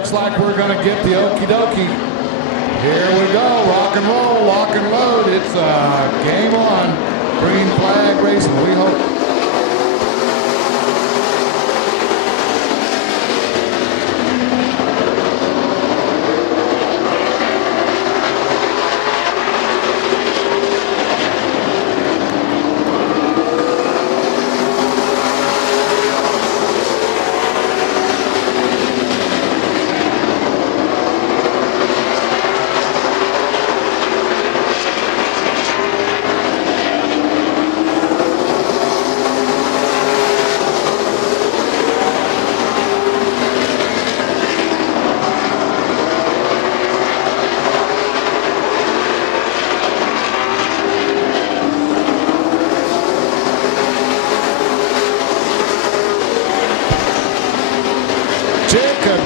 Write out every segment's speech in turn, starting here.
looks like we're going to get the okie dokie. Here we go, rock and roll, lock and load. It's game on. Green flag racing, we hope.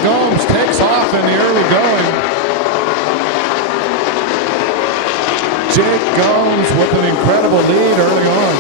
Gomes takes off in the early going. Jake Gomes with an incredible lead early on.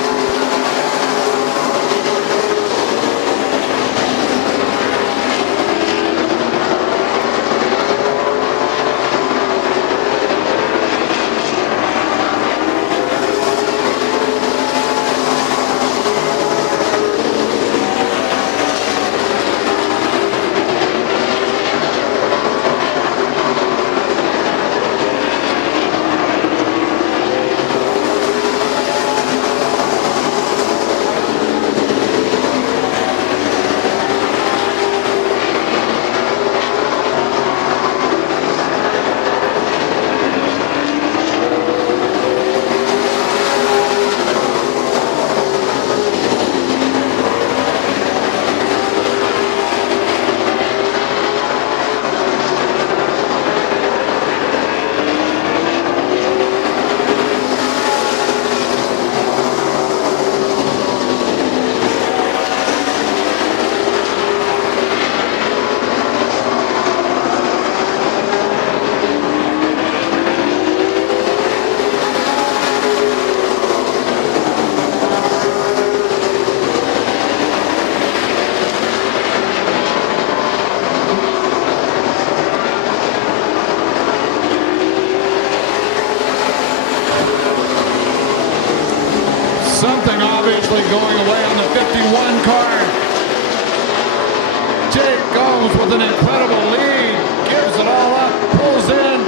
Something obviously going away on the 51 car. Jake Gomes with an incredible lead, gives it all up, pulls in.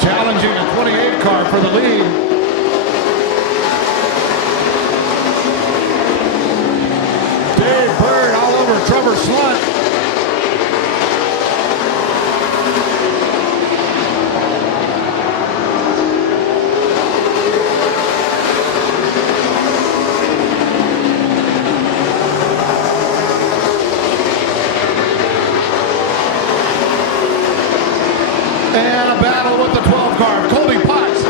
Challenging a 28 car for the lead. Dave Bird all over Trevor Slunt. And a battle with the 12 car, Colby Potts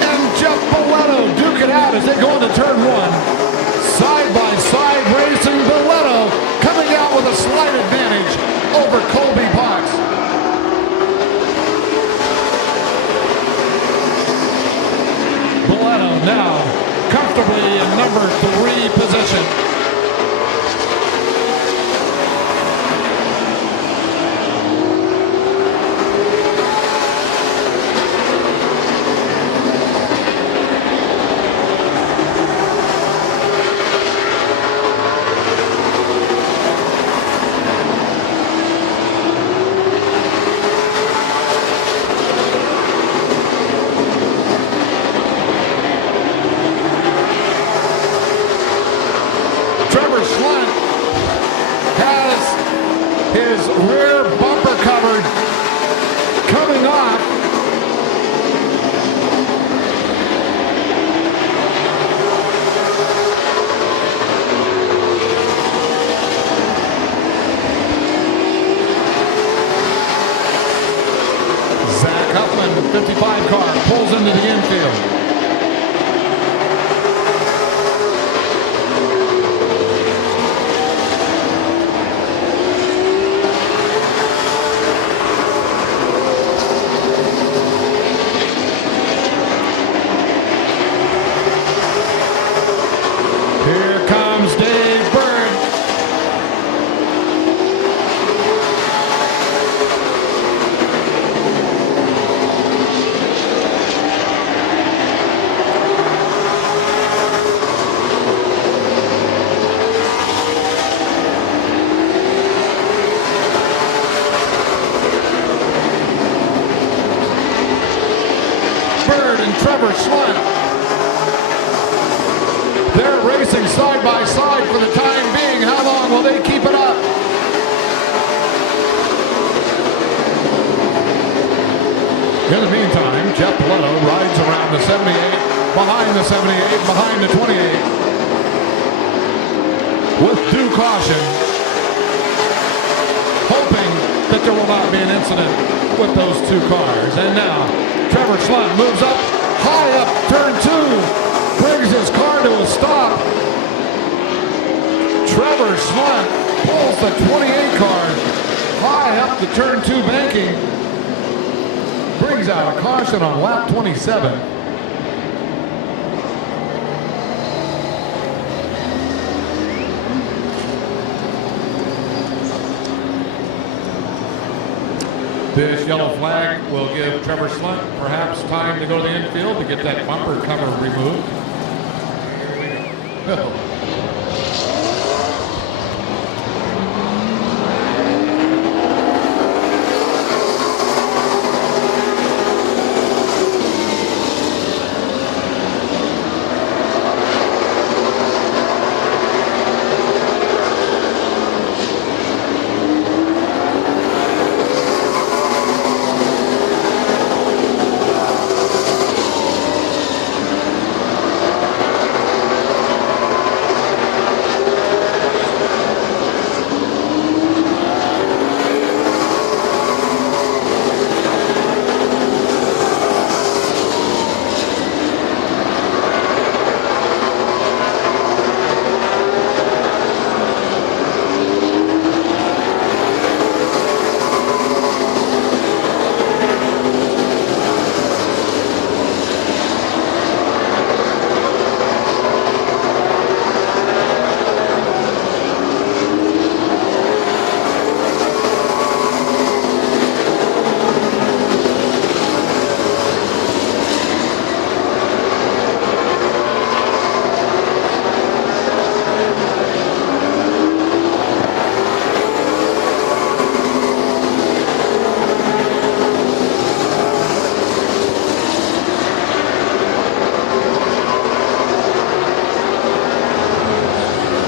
and Jeff Boletto duke it out as they go into turn one. Side by side racing, Boletto coming out with a slight advantage over Colby Potts. Boletto now comfortably in number 3 position. side by side for the time being. How long will they keep it up? In the meantime, Jeff Leto rides around the 78, behind the 78, behind the 28. With due caution, hoping that there will not be an incident with those two cars. And now, Trevor Slunt moves up, high up, turn 2, brings his car to a stop. Trevor Slunt pulls the 28 car high up the turn 2 banking. Brings out a caution on lap 27. This yellow flag will give Trevor Slunt perhaps time to go to the infield to get that bumper cover removed.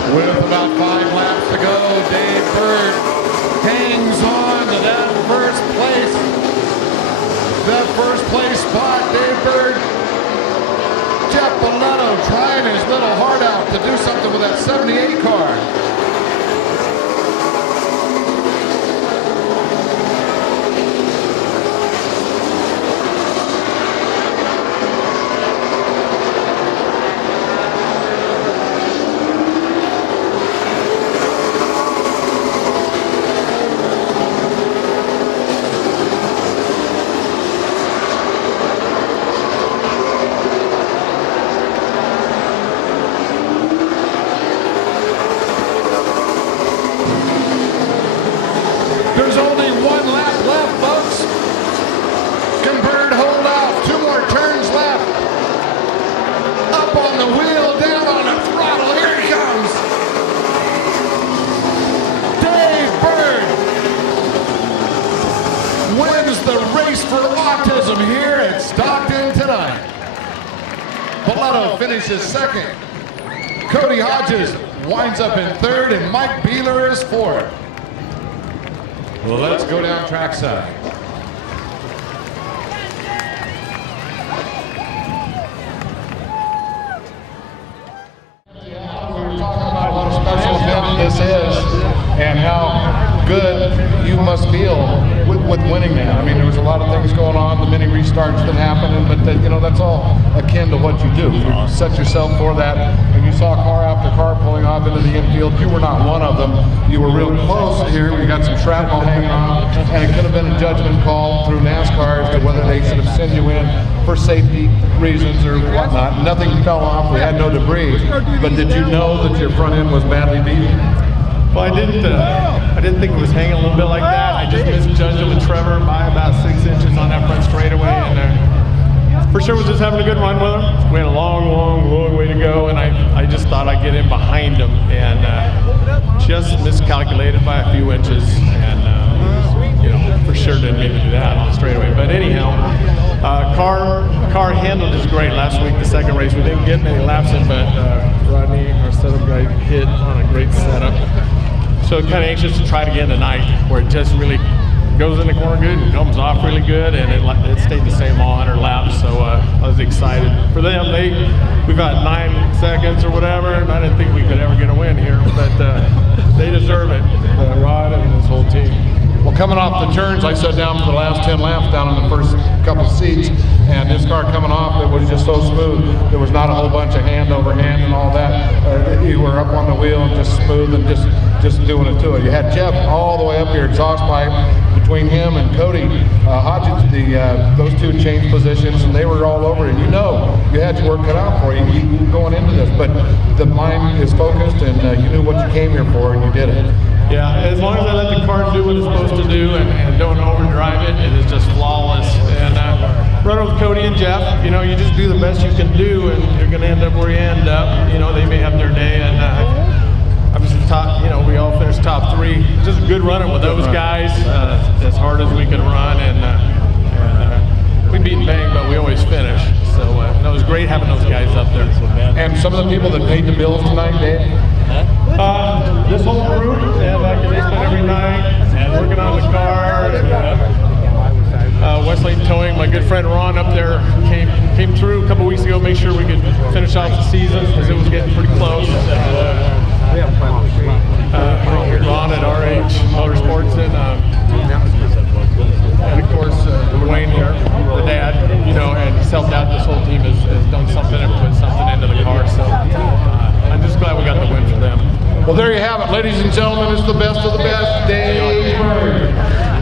With about 5 laps to go, Dave Bird hangs on to that first place. That first place spot, Dave Bird. Jeff Belletto trying his little heart out to do something with that 78 car. There's only 1 lap left, folks. Can Bird hold out? 2 more turns left. Up on the wheel, down on the throttle. Here he comes. Dave Bird wins the race for autism here at Stockton tonight. Belletto finishes 2nd. Cody Hodges winds up in 3rd, and Mike Beeler is 4th. Let's go down trackside. We were talking about what a special event this is and how good you must feel with winning that. I mean, there was a lot of things going on, the mini restarts that happened, but you know, that's all akin to what you do. You set yourself for that, and you saw car after car pulling off into the infield. You were not one of them. You were real close here. We got some shrapnel hanging on, and it could have been a judgment call through NASCAR as to whether they should have sent you in for safety reasons or whatnot. Nothing fell off. We had no debris. But did you know that your front end was badly beaten? Well, I didn't think it was hanging a little bit like that. I just misjudged it with Trevor by about 6 inches on that front straightaway, and for sure was just having a good run with him. We had a long way to go, and I just thought I'd get in behind him, and just miscalculated by a few inches, and for sure didn't mean to do that on the straightaway. But anyhow, car handled just great last week, the second race. We didn't get many laps in, but Rodney, our setup guy, hit on a great setup. So kind of anxious to try it again tonight, where it just really goes in the corner good and comes off really good, and it stayed the same all 100 laps. So I was excited for them. We got 9 seconds or whatever, and I didn't think we could ever get a win here, but they deserve it, Rod and his whole team. Well, coming off the turns, I sat down for the last 10 laps down in the first couple seats, and this car coming off, it was just so smooth. There was not a whole bunch of hand over hand and all that. You were up on the wheel and just smooth and just doing it to it. You had Jeff all the way up your exhaust pipe. Between him and Cody Hodges, those two changed positions, and they were all over it. You know, you had your work cut out for you going into this, but the mind is focused, and you knew what you came here for, and you did it. Yeah, as long as I let the car do what it's supposed to do and don't overdrive it, it is just flawless. And running with Cody and Jeff, you know, you just do the best you can do, and you're going to end up where you end up. You know, they may have their day, and obviously top, you know, we all finished top 3. Just a good running with those guys, as hard as we could run, and we beat and bang, but we always finish. So it was great having those guys up there. And some of the people that paid the bills tonight, Dave? This whole group, and they spent every night working on the car. And, Wesley Towing, my good friend Ron up there, came through a couple weeks ago, make sure we could finish off the season because it was getting pretty close. Ron at RH Motorsports, and of course Wayne here, the dad, you know, and he's helped out. This whole team has done something and put something into the car, so I'm just glad we got the win for them. Well, there you have it, ladies and gentlemen. It's the best of the best. Dave BYRD.